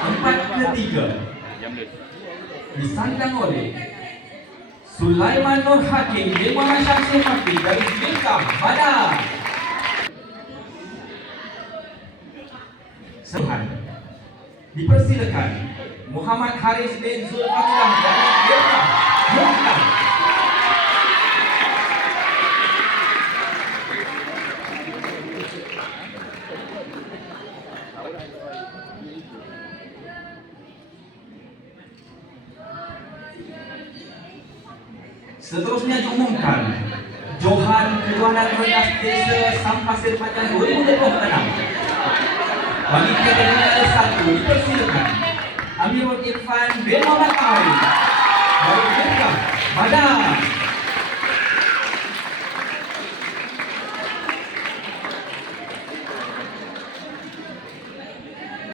Tempat ketiga disandang oleh Sulaiman Nur Hakim bin Muhammad Syamsul Fakri dari Bintang Badar. Sehan dipersilakan Muhammad Haris bin Zulfaqar dari Bintang Muqtam. Seterusnya diumumkan Johan Kejuaraan Rengas Desa Sampasir Panjang 2026. Bagi kategori 1 dipersilakan Amirul Irfan bin Muhammad Arif dari Bintang Badar.